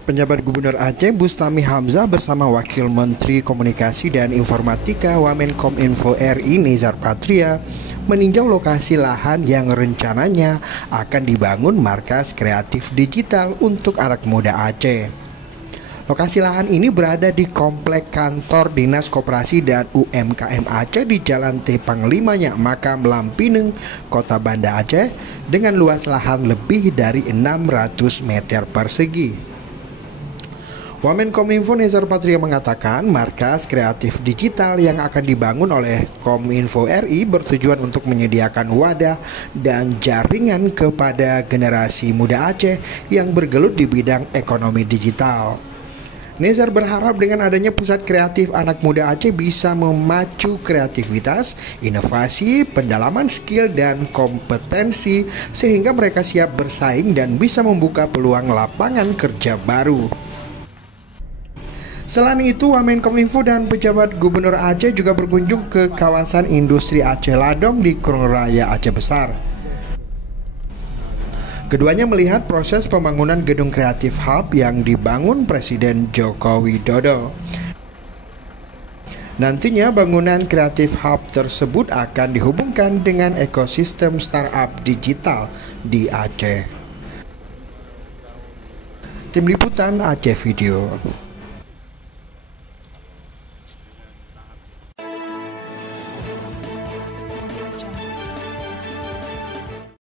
Penjabat Gubernur Aceh Bustami Hamzah bersama Wakil Menteri Komunikasi dan Informatika Wamenkominfo RI Nezar Patria meninjau lokasi lahan yang rencananya akan dibangun markas kreatif digital untuk anak muda Aceh. Lokasi lahan ini berada di komplek kantor Dinas Koperasi dan UMKM Aceh di Jalan T Panglima Nyak Makam Lampineng, Kota Banda Aceh dengan luas lahan lebih dari 600 meter persegi. Wamenkominfo Nezar Patria mengatakan markas kreatif digital yang akan dibangun oleh Kominfo RI bertujuan untuk menyediakan wadah dan jaringan kepada generasi muda Aceh yang bergelut di bidang ekonomi digital. Nezar berharap dengan adanya pusat kreatif anak muda Aceh bisa memacu kreativitas, inovasi, pendalaman skill dan kompetensi sehingga mereka siap bersaing dan bisa membuka peluang lapangan kerja baru. Selain itu, Wamenkominfo dan pejabat Gubernur Aceh juga berkunjung ke kawasan industri Aceh Ladong di Kurung Raya Aceh Besar. Keduanya melihat proses pembangunan gedung kreatif hub yang dibangun Presiden Joko Widodo. Nantinya bangunan kreatif hub tersebut akan dihubungkan dengan ekosistem startup digital di Aceh. Tim Liputan Aceh Video.